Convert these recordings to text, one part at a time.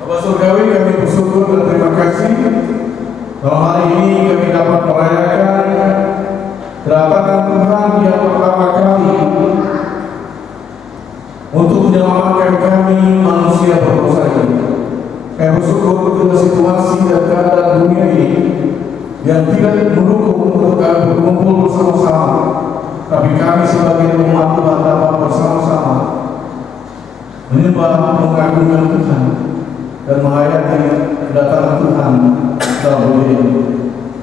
Bapak Surgawi, kami bersyukur dan terima kasih malam hari ini kami dapat merayakan kedatangan Tuhan yang pertama kali untuk menyelamatkan kami manusia berdosa ini. Kami bersyukur untuk situasi dan keadaan dunia ini yang tidak mendukung untuk kami berkumpul bersama-sama, tapi kami sebagai umat Tuhan dapat bersama-sama menyembah, mengagungkan Tuhan dan menghayati kedatangan Tuhan dalam dunia ini.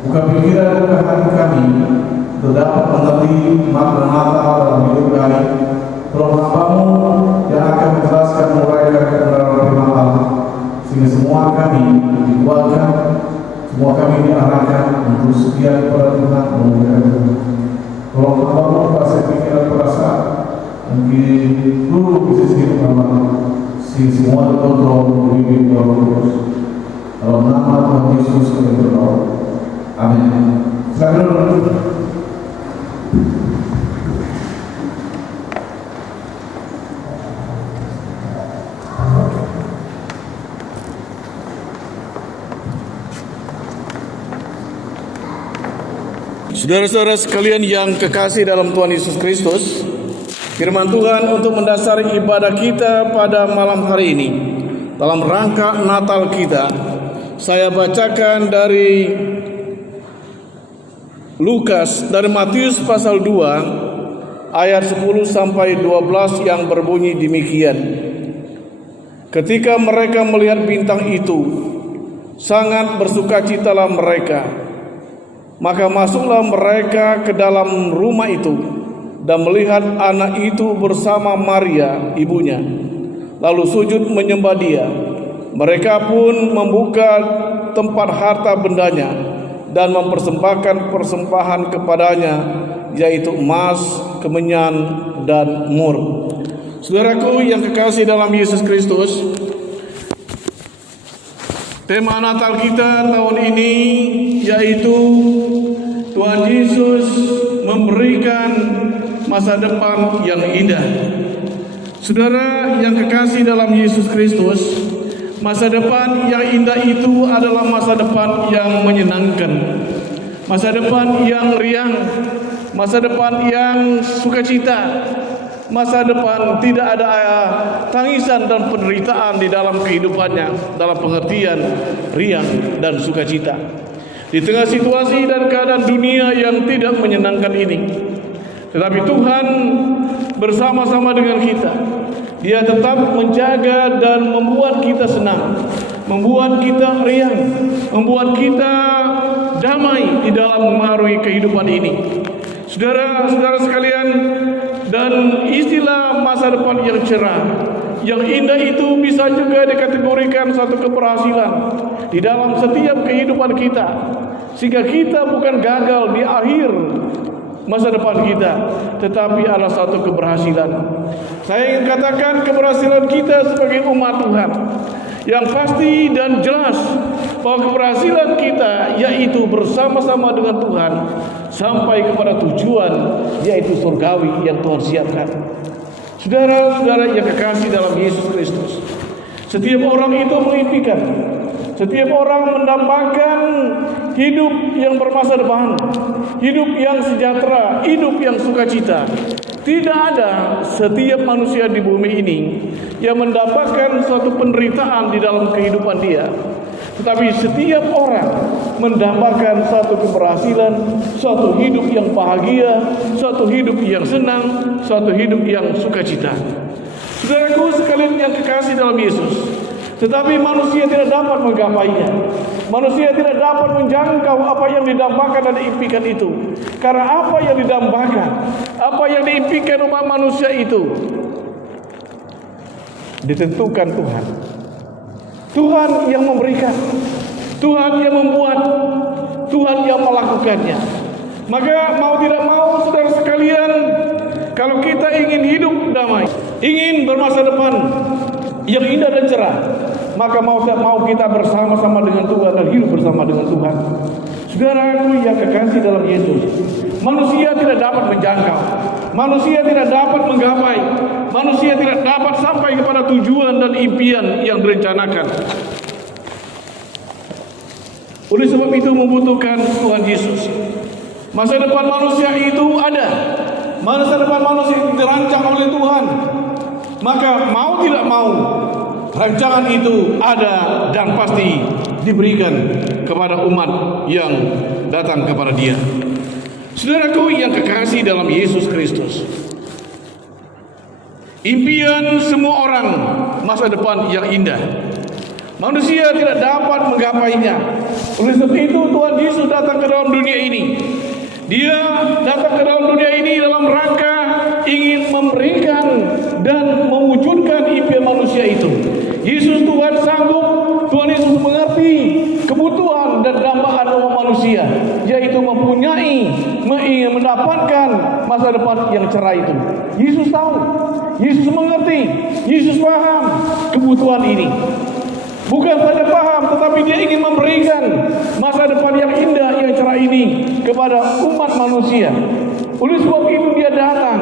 Buka pikiran, buka hati kami untuk dapat mengerti makna Natal dalam hidup kami. Tolong hamba-Mu yang akan menjelaskan menguraikan kebenaran firman Allah, sehingga semua kami dikuatkan, semua kami diarahkan untuk setia kepada Tuhan, memuliakan Tuhan. Tolong hamba-Mu kasih pikiran perasaan dan di seluruh bisnis hidup hamba, sehingga semua terkontrol dibimbing Roh Kudus. Dalam nama Tuhan Yesus kami berdoa. Amin. Silakan. Saudara-saudara sekalian yang kekasih dalam Tuhan Yesus Kristus, firman Tuhan untuk mendasari ibadah kita pada malam hari ini dalam rangka Natal kita, saya bacakan dari Matius pasal 2 ayat 10 sampai 12 yang berbunyi demikian. Ketika mereka melihat bintang itu, sangat bersukacitalah mereka. Maka masuklah mereka ke dalam rumah itu dan melihat anak itu bersama Maria ibunya, lalu sujud menyembah dia. Mereka pun membuka tempat harta bendanya dan mempersembahkan persembahan kepadanya, yaitu emas, kemenyan, dan mur. Saudaraku yang kekasih dalam Yesus Kristus, tema Natal kita tahun ini yaitu Tuhan Yesus memberikan masa depan yang indah. Saudara yang kekasih dalam Yesus Kristus, masa depan yang indah itu adalah masa depan yang menyenangkan, masa depan yang riang, masa depan yang sukacita, masa depan tidak ada tangisan dan penderitaan di dalam kehidupannya, dalam pengertian riang dan sukacita. Di tengah situasi dan keadaan dunia yang tidak menyenangkan ini, tetapi Tuhan bersama-sama dengan kita. Dia tetap menjaga dan membuat kita senang, membuat kita riang, membuat kita damai di dalam mengarungi kehidupan ini. Saudara-saudara sekalian, dan istilah masa depan yang cerah, yang indah itu bisa juga dikategorikan satu keberhasilan di dalam setiap kehidupan kita, sehingga kita bukan gagal di akhir masa depan kita, tetapi adalah satu keberhasilan. Saya ingin katakan keberhasilan kita sebagai umat Tuhan yang pasti dan jelas bahwa keberhasilan kita yaitu bersama-sama dengan Tuhan sampai kepada tujuan, yaitu surgawi yang Tuhan siapkan. Saudara-saudara yang kekasih dalam Yesus Kristus, setiap orang itu mengimpikan, setiap orang mendambakan hidup yang bermasa depan, hidup yang sejahtera, hidup yang sukacita. Tidak ada setiap manusia di bumi ini yang mendapatkan suatu penderitaan di dalam kehidupan dia. Tetapi setiap orang mendapatkan suatu keberhasilan, suatu hidup yang bahagia, suatu hidup yang senang, suatu hidup yang sukacita. Saudaraku sekalian yang kekasih dalam Yesus, tetapi manusia tidak dapat menggapainya. Manusia tidak dapat menjangkau apa yang didambakan dan diimpikan itu. Karena apa yang didambakan, apa yang diimpikan umat manusia itu ditentukan Tuhan. Tuhan yang memberikan, Tuhan yang membuat, Tuhan yang melakukannya. Maka mau tidak mau saudara sekalian, kalau kita ingin hidup damai, ingin bermasa depan yang indah dan cerah, maka mau tidak mau kita bersama-sama dengan Tuhan dan hidup bersama dengan Tuhan. Saudaraku yang kekasih dalam Yesus, manusia tidak dapat menjangkau, manusia tidak dapat menggapai manusia tidak dapat sampai kepada tujuan dan impian yang direncanakan. Oleh sebab itu membutuhkan Tuhan Yesus. Masa depan manusia itu ada. Masa depan manusia itu dirancang oleh Tuhan. Maka mau tidak mau, rancangan itu ada dan pasti diberikan kepada umat yang datang kepada Dia. Saudaraku yang kekasih dalam Yesus Kristus, impian semua orang masa depan yang indah, manusia tidak dapat menggapainya. Oleh sebab itu Tuhan Yesus datang ke dalam dunia ini. Dia datang ke dalam dunia ini dalam rangka ingin memberikan dan mewujudkan impian manusia itu. Yesus Tuhan sanggup, Tuhan Yesus mengerti kebutuhan dan dambaan umat manusia, yaitu mempunyai, mendapatkan masa depan yang cerah itu. Yesus tahu, Yesus mengerti, Yesus paham kebutuhan ini. Bukan saja paham, tetapi Dia ingin memberikan masa depan yang indah, yang cerah ini kepada umat manusia. Oleh sebab itu Dia datang,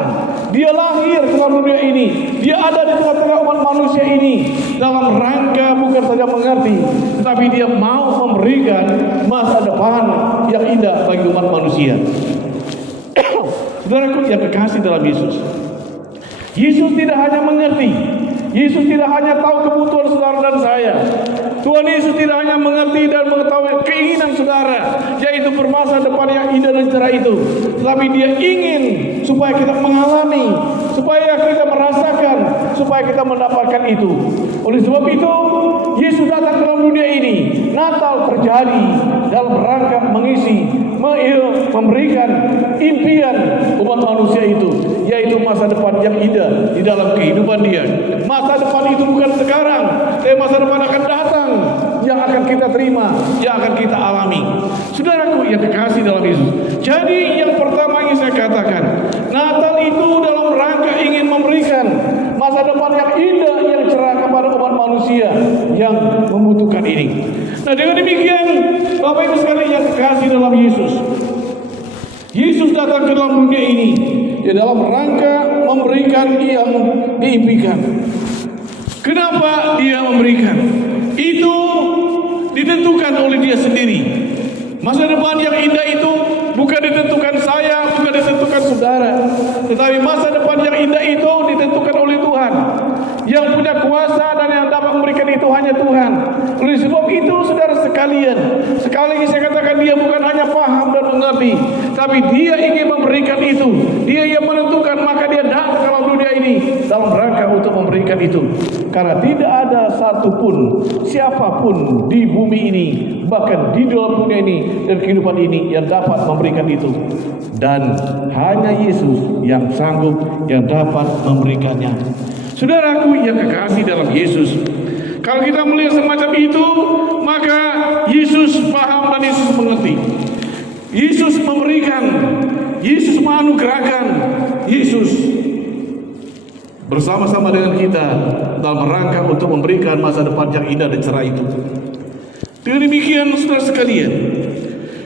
Dia lahir ke dalam dunia ini, Dia ada di tengah-tengah umat manusia ini dalam rangka bukan saja mengerti, tetapi Dia mau memberikan masa depan yang indah bagi umat manusia. Saudaraku yang kekasih dalam Yesus, Yesus tidak hanya mengerti, Yesus tidak hanya tahu kebutuhan saudara dan saya. Tuhan Yesus tidak hanya mengerti dan mengetahui keinginan saudara, yaitu bermasa depan yang indah dan cerah itu, tetapi Dia ingin supaya kita mengalami, supaya kita merasakan, supaya kita mendapatkan itu. Oleh sebab itu Yesus datang ke dalam dunia ini. Natal terjadi dalam rangka mengisi, memberikan impian umat manusia itu, yaitu masa depan yang indah di dalam kehidupan dia. Masa depan itu bukan sekarang, tapi masa depan akan datang, yang akan kita terima, yang akan kita alami. Saudaraku yang kekasih dalam Yesus, jadi yang pertama ingin saya katakan, Natal itu dalam rangka ingin memberikan masa depan yang indah, yang cerah kepada umat manusia yang membutuhkan ini. Nah, dengan demikian Bapak Ibu sekalian yang kekasih dalam Yesus, Yesus datang ke dalam dunia ini di dalam rangka memberikan yang diimpikan. Kenapa Dia memberikan? Itu ditentukan oleh Dia sendiri. Masa depan yang indah itu bukan ditentukan saya, bukan ditentukan saudara, tetapi masa depan yang indah itu ditentukan oleh Tuhan. Yang punya kuasa dan yang dapat memberikan itu hanya Tuhan. Oleh sebab itu saudara sekalian, sekali lagi saya katakan, Dia bukan hanya paham dan mengerti, tapi Dia ingin memberikan itu. Dia yang menentukan, maka Dia datang ke dalam dunia ini dalam rangka untuk memberikan itu. Karena tidak ada satupun, siapapun di bumi ini, bahkan di dalam dunia ini dan kehidupan ini yang dapat memberikan itu. Dan hanya Yesus yang sanggup, yang dapat memberikannya. Saudaraku yang kekasih dalam Yesus, kalau kita melihat semacam itu, maka Yesus paham dan Yesus mengerti. Yesus memberikan, Yesus menganugerahkan, Yesus bersama-sama dengan kita dalam rangka untuk memberikan masa depan yang indah dan cerah itu. Dengan demikian saudara sekalian,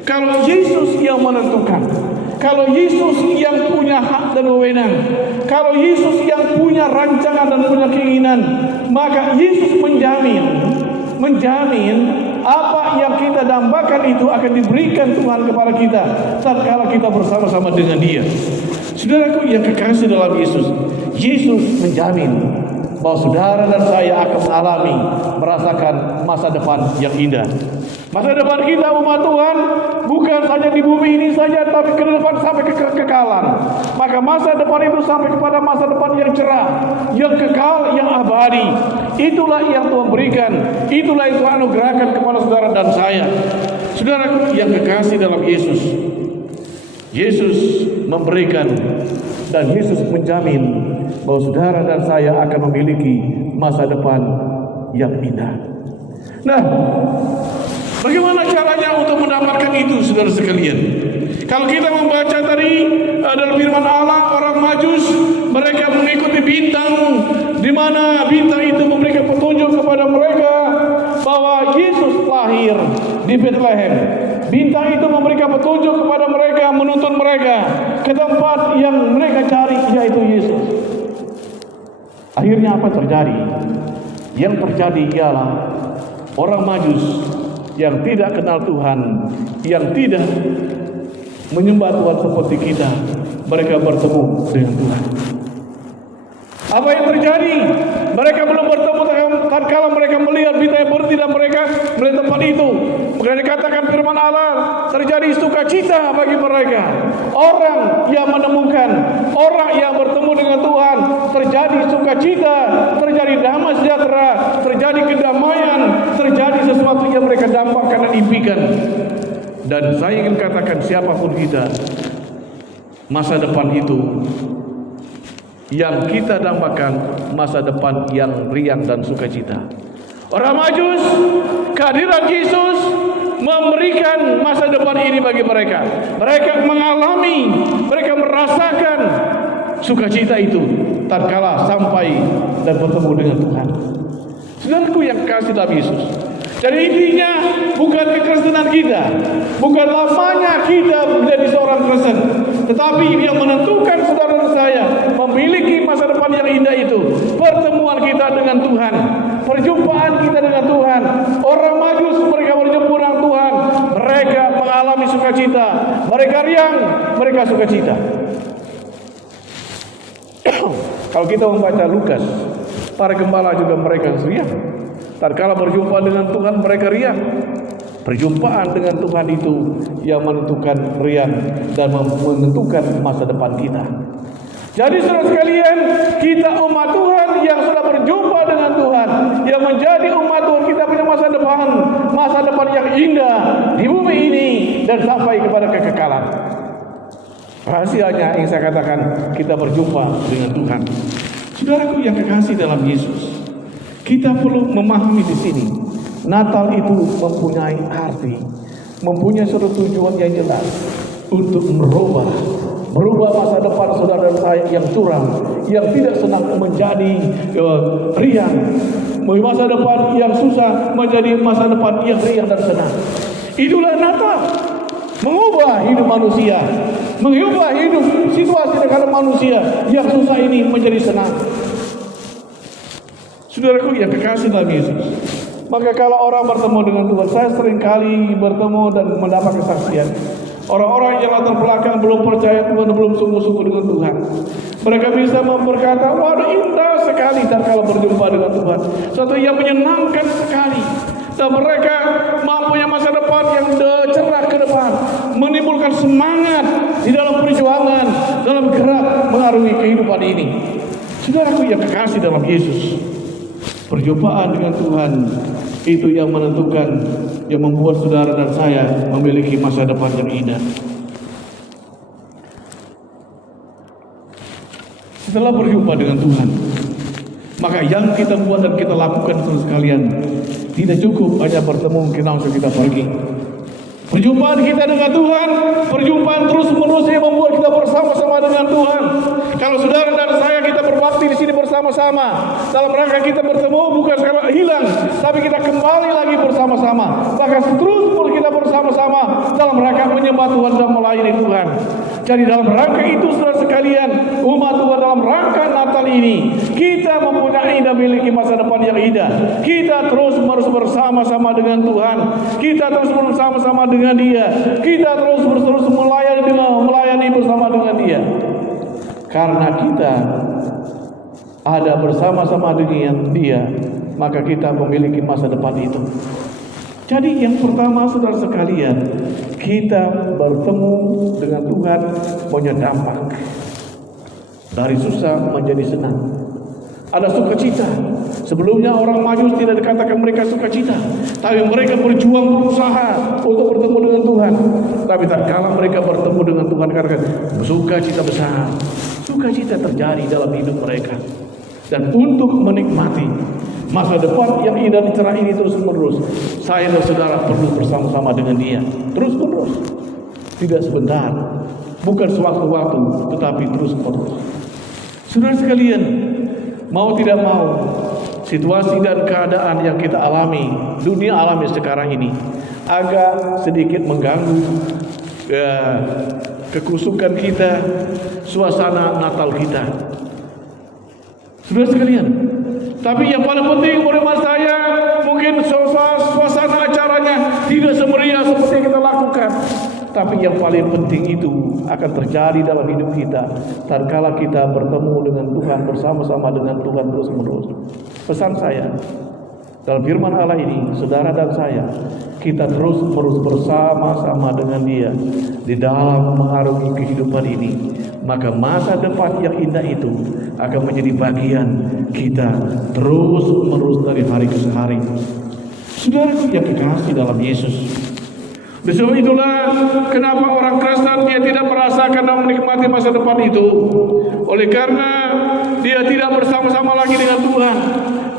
kalau Yesus yang menentukan, kalau Yesus yang punya hak dan wewenang, kalau Yesus yang punya rancangan dan punya keinginan, maka Yesus menjamin apa yang kita dambakan itu akan diberikan Tuhan kepada kita tatkala kita bersama-sama dengan Dia. Saudaraku yang kekasih dalam Yesus, Yesus menjamin bahwa saudara dan saya akan mengalami, merasakan masa depan yang indah. Masa depan kita umat Tuhan bukan saja di bumi ini saja, tapi ke depan sampai kekekalan. Maka masa depan itu sampai kepada masa depan yang cerah, yang kekal, yang abadi. Itulah yang Tuhan berikan, itulah yang Tuhan anugerahkan kepada saudara dan saya. Saudaraku yang kekasih dalam Yesus, Yesus memberikan dan Yesus menjamin bahwa saudara dan saya akan memiliki masa depan yang indah. Nah, bagaimana caranya untuk mendapatkan itu, saudara sekalian? Kalau kita membaca tadi dalam firman Allah, orang Majus mereka mengikuti bintang, di mana bintang itu memberikan petunjuk kepada mereka bahwa Yesus lahir di Bethlehem. Bintang itu memberikan petunjuk kepada mereka, menuntun mereka ke tempat yang mereka cari, yaitu Yesus. Akhirnya apa terjadi? Yang terjadi ialah orang Majus yang tidak kenal Tuhan, yang tidak menyembah Tuhan seperti kita, mereka bertemu dengan Tuhan. Apa yang terjadi? Mereka belum bertemu tatkala mereka melihat berita yang tidak mereka melihat tempat itu. Maka dikatakan firman Allah, terjadi sukacita bagi mereka. Orang yang menemukan, orang yang bertemu dengan Tuhan, terjadi sukacita, terjadi damai sejahtera, terjadi kedamaian, terjadi sesuatu yang mereka dambakan dan impikan. Dan saya ingin katakan siapapun kita, masa depan itu yang kita dambakan masa depan yang riang dan sukacita. Orang Majus, kehadiran Yesus memberikan masa depan ini bagi mereka. Mereka mengalami, mereka merasakan sukacita itu tatkala sampai dan bertemu dengan Tuhan. Saudaraku yang kasih dalam Yesus, jadi intinya bukan kekristenan kita, bukan lamanya kita menjadi seorang Kristen, tetapi yang menentukan saudara dan saya memiliki masa depan yang indah itu pertemuan kita dengan Tuhan, perjumpaan kita dengan Tuhan. Orang Majus mereka berjumpa dengan Tuhan, mereka mengalami sukacita, mereka riang, mereka sukacita. Kalau kita membaca Lukas, para gembala juga mereka riang. Tatkala berjumpa dengan Tuhan mereka riang. Perjumpaan dengan Tuhan itu yang menentukan riang dan menentukan masa depan kita. Jadi saudara sekalian, kita umat Tuhan yang sudah berjumpa dengan Tuhan, yang menjadi umat Tuhan, kita punya masa depan yang indah di bumi ini dan sampai kepada kekekalan. Rahasianya yang saya katakan, kita berjumpa dengan Tuhan. Saudaraku yang kekasih dalam Yesus, kita perlu memahami di sini, Natal itu mempunyai arti, mempunyai suatu tujuan yang jelas untuk merubah masa depan saudara dan saya yang suram, yang tidak senang menjadi riang, masa depan yang susah menjadi masa depan yang riang dan senang. Itulah Natal, mengubah hidup manusia, mengubah hidup situasi negara manusia yang susah ini menjadi senang. Saudaraku yang kekasih dalam Yesus, maka kalau orang bertemu dengan Tuhan, saya seringkali bertemu dan mendapat kesaksian orang-orang yang latar belakang belum percaya Tuhan, belum sungguh-sungguh dengan Tuhan. Mereka bisa berkata, waduh indah sekali tatkala berjumpa dengan Tuhan, suatu yang menyenangkan sekali. Dan mereka mempunyai masa depan yang cerah ke depan, menimbulkan semangat di dalam perjuangan, dalam gerak mengarungi kehidupan ini. Saudaraku yang kekasih dalam Yesus, perjumpaan dengan Tuhan itu yang menentukan, yang membuat saudara dan saya memiliki masa depan yang indah. Setelah berjumpa dengan Tuhan, maka yang kita buat dan kita lakukan terus sekalian, tidak cukup hanya bertemu kita langsung kita pergi. Perjumpaan kita dengan Tuhan, perjumpaan terus menerus yang membuat kita bersama-sama dengan Tuhan. Kalau saudara dan saya kita berbakti di sini bersama-sama, dalam rangka kita bertemu bukan sekali hilang, tapi kita kembali lagi bersama-sama. Bahkan terus kita bersama-sama dalam rangka menyembah Tuhan dan melayani Tuhan. Jadi dalam rangka itu saudara sekalian, umat Tuhan dalam rangka Natal ini, kita mempunyai dan memiliki masa depan yang indah. Kita terus bersama-sama dengan Tuhan, kita terus bersama-sama dengan Dia, kita terus melayani bersama dengan Dia. Karena kita ada bersama-sama dengan Dia, maka kita memiliki masa depan itu. Jadi yang pertama saudara sekalian, kita bertemu dengan Tuhan punya dampak. Dari susah menjadi senang. Ada sukacita. Sebelumnya orang Majus tidak dikatakan mereka sukacita, tapi mereka berjuang berusaha untuk bertemu dengan Tuhan. Tapi tatkala mereka bertemu dengan Tuhan, katakan sukacita besar, sukacita terjadi dalam hidup mereka. Dan untuk menikmati masa depan yang indah dan cerah ini terus menerus, saya dan saudara perlu bersama-sama dengan Dia terus menerus, tidak sebentar, bukan sewaktu-waktu, tetapi terus menerus. Saudara sekalian, mau tidak mau, situasi dan keadaan yang kita alami, dunia alami sekarang ini agak sedikit mengganggu kekusukan kita, suasana Natal kita. Saudara sekalian, tapi yang paling penting menurut saya, mungkin suasana acaranya tidak semeriah seperti yang kita lakukan, tapi yang paling penting itu akan terjadi dalam hidup kita tatkala kita bertemu dengan Tuhan, bersama-sama dengan Tuhan terus-menerus. Pesan saya dalam firman Allah ini, saudara dan saya, kita terus-menerus bersama-sama dengan Dia di dalam mengarungi kehidupan ini, maka masa depan yang indah itu akan menjadi bagian kita terus-menerus dari hari ke hari. Saudaraku yang kekasih dalam Yesus, oleh sebab itulah kenapa orang Kristen dia tidak merasakan dan menikmati masa depan itu. Oleh karena dia tidak bersama-sama lagi dengan Tuhan.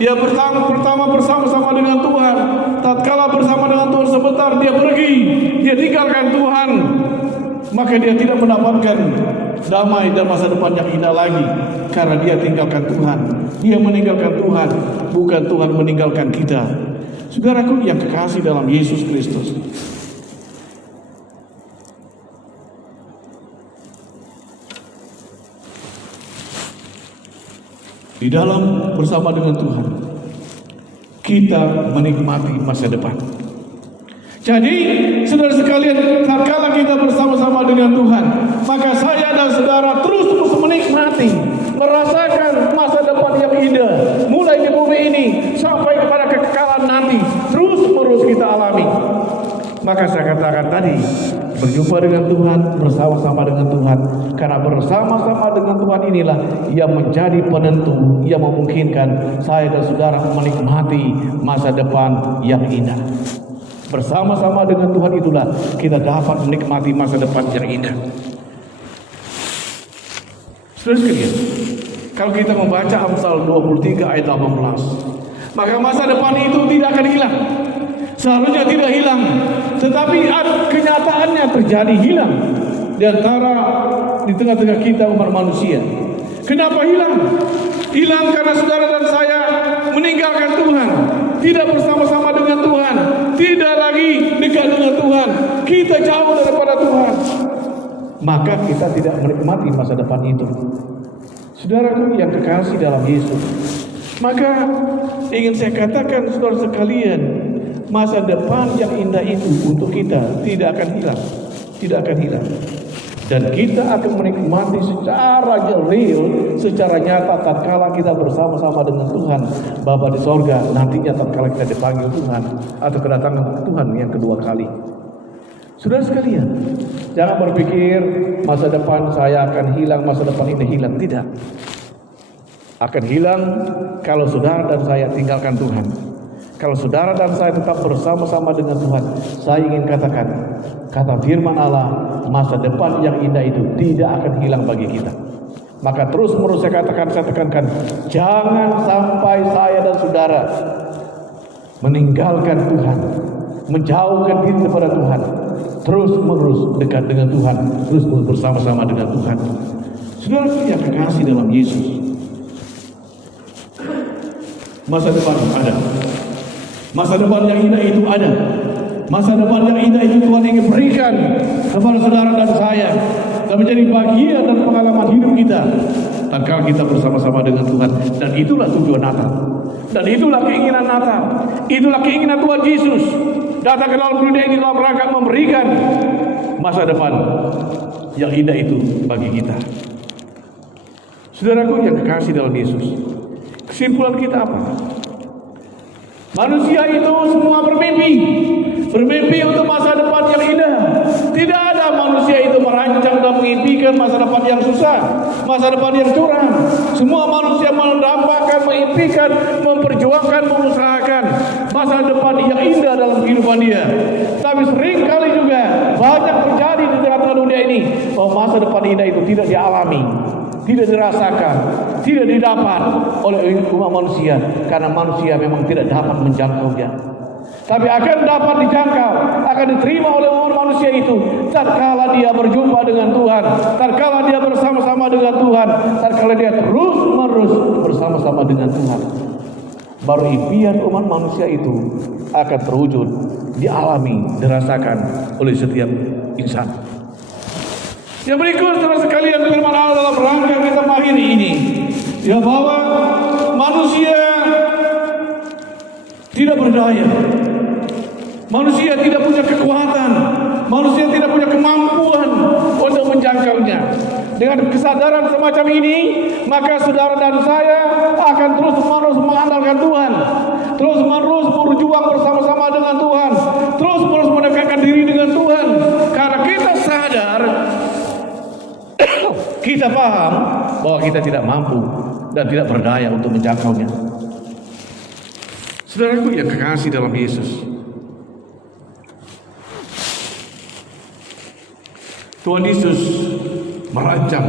Dia pertama bersama-sama dengan Tuhan. Tatkala bersama dengan Tuhan sebentar dia pergi, dia tinggalkan Tuhan, maka dia tidak mendapatkan damai dan masa depan yang indah lagi, karena dia tinggalkan Tuhan. Dia meninggalkan Tuhan, bukan Tuhan meninggalkan kita. Saudaraku yang kekasih dalam Yesus Kristus, di dalam bersama dengan Tuhan, kita menikmati masa depan. Jadi, saudara sekalian, tatkala kita bersama-sama dengan Tuhan, maka saya dan saudara terus menikmati, merasakan masa depan yang indah, mulai di bumi ini sampai kepada kekekalan nanti, terus-menerus kita alami. Maka saya katakan tadi, berjumpa dengan Tuhan, bersama-sama dengan Tuhan, karena bersama-sama dengan Tuhan inilah yang menjadi penentu, yang memungkinkan saya dan saudara menikmati masa depan yang indah. Bersama-sama dengan Tuhan itulah kita dapat menikmati masa depan yang indah. Saudara sekalian, kalau kita membaca Amsal 23 ayat 18, maka masa depan itu tidak akan hilang. Seharusnya tidak hilang, tetapi kenyataannya terjadi hilang di tengah-tengah kita umat manusia. Kenapa hilang? Hilang karena saudara dan saya meninggalkan Tuhan, tidak bersama-sama dengan Tuhan, tidak lagi dekat dengan Tuhan, kita jauh daripada Tuhan, maka kita tidak menikmati masa depan itu. Saudaraku yang kekasih dalam Yesus, maka ingin saya katakan saudara sekalian, masa depan yang indah itu untuk kita tidak akan hilang, tidak akan hilang. Dan kita akan menikmati secara real, secara nyata tatkala kita bersama-sama dengan Tuhan Bapa di sorga, nantinya tatkala kita dipanggil Tuhan atau kedatangan Tuhan yang kedua kali. Saudara sekalian, jangan berpikir masa depan saya akan hilang, masa depan ini hilang. Tidak. Akan hilang kalau saudara dan saya tinggalkan Tuhan. Kalau saudara dan saya tetap bersama-sama dengan Tuhan, saya ingin katakan, kata firman Allah, masa depan yang indah itu tidak akan hilang bagi kita. Maka terus menerus saya tekankan, jangan sampai saya dan saudara meninggalkan Tuhan, menjauhkan diri daripada Tuhan, terus menerus dekat dengan Tuhan, terus menerus bersama-sama dengan Tuhan. Saudara yang kekasih dalam Yesus, masa depan ada. Masa depan yang indah itu ada. Masa depan yang indah itu Tuhan ingin berikan kepada saudara dan saya, dan menjadi bagian dan pengalaman hidup kita tatkala kita bersama-sama dengan Tuhan. Dan itulah tujuan Natal, dan itulah keinginan Natal, itulah keinginan Tuhan Yesus datang ke dalam dunia ini dalam rangka memberikan masa depan yang indah itu bagi kita. Saudaraku yang kekasih dalam Yesus, kesimpulan kita apa? Manusia itu semua bermimpi untuk masa depan yang indah. Tidak ada manusia itu merancang dan mengimpikan masa depan yang susah, masa depan yang curam. Semua manusia mendambakan, mengimpikan, memperjuangkan, mengusahakan masa depan yang indah dalam kehidupan dia. Tapi seringkali juga banyak terjadi di tengah-tengah dunia ini bahwa masa depan indah itu tidak dialami, tidak dirasakan, tidak didapat oleh umat manusia, karena manusia memang tidak dapat menjangkaunya. Tapi akan dapat dijangkau, akan diterima oleh umat manusia itu tatkala dia berjumpa dengan Tuhan, tatkala dia bersama-sama dengan Tuhan, tatkala dia terus-menerus bersama-sama dengan Tuhan. Baru impian umat manusia itu akan terwujud, dialami, dirasakan oleh setiap insan. Yang berikut saudara sekalian, firman Allah dalam rangka kita mengakhiri ini, ya bahwa manusia tidak berdaya, manusia tidak punya kekuatan, manusia tidak punya kemampuan untuk menjangkaunya. Dengan kesadaran semacam ini, maka saudara dan saya akan terus-menerus mengandalkan Tuhan, terus-menerus berjuang bersama-sama dengan Tuhan, terus-menerus mendekatkan diri dengan Tuhan, karena kita sadar, kita paham bahwa kita tidak mampu dan tidak berdaya untuk menjangkaunya. Saudaraku yang kekasih dalam Yesus, Tuhan Yesus merancang,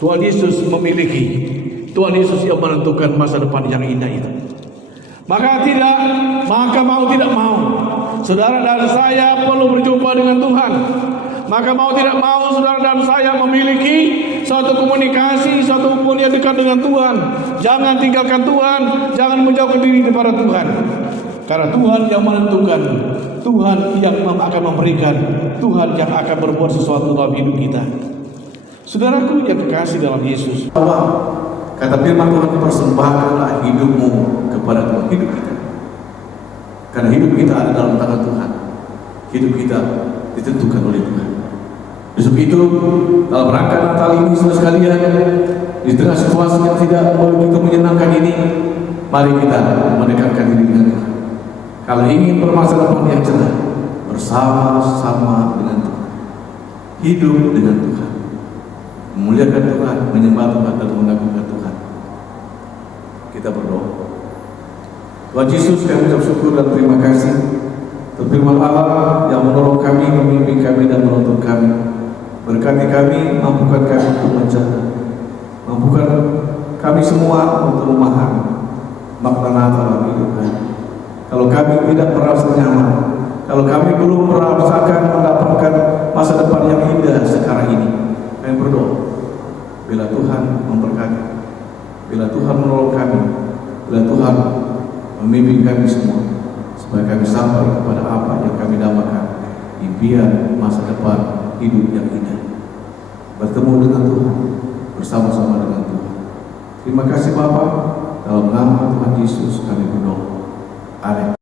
Tuhan Yesus memiliki, Tuhan Yesus yang menentukan masa depan yang indah itu. Maka mau tidak mau, saudara dan saya perlu berjumpa dengan Tuhan. Maka mau tidak mau, saudara dan saya memiliki suatu komunikasi, suatu hubungan yang dekat dengan Tuhan. Jangan tinggalkan Tuhan, jangan menjauhkan diri daripada Tuhan. Karena Tuhan yang menentukan, Tuhan yang akan memberikan, Tuhan yang akan berbuat sesuatu dalam hidup kita. Saudaraku yang kekasih dalam Yesus, kata firman Tuhan, persembahkanlah hidupmu kepada Tuhan, hidup kita. Karena hidup kita ada dalam tangan Tuhan. Hidup kita ditentukan oleh Tuhan. Sebab itu, dalam rangka Natal ini, saudara sekalian, di tengah situasi yang tidak begitu menyenangkan ini, mari kita mendekatkan diri dengan Tuhan. Kalau ingin bermasa depan yang cerah, bersama-sama dengan Tuhan, hidup dengan Tuhan, memuliakan Tuhan, menyembah Tuhan, dan mengagungkan Tuhan. Kita berdoa. Tuhan Yesus, kami ucap syukur dan terima kasih untuk firman Allah yang menolong kami, membimbing kami, dan menuntun kami. Berkati kami, mampukan kami untuk mencerna, mampukan kami semua untuk memahami makna Natal dalam hidup kami. Kalau kami tidak merasa nyaman, kalau kami belum merasakan mendapatkan masa depan yang indah sekarang ini, kami berdoa, bila Tuhan memberkati, bila Tuhan menolong kami, bila Tuhan membimbing kami semua, supaya kami sampai kepada apa yang kami namakan impian masa depan hidup yang indah, bertemu dengan Tuhan, bersama-sama dengan Tuhan. Terima kasih Bapa, dalam nama Tuhan Yesus kami berdoa. Amin.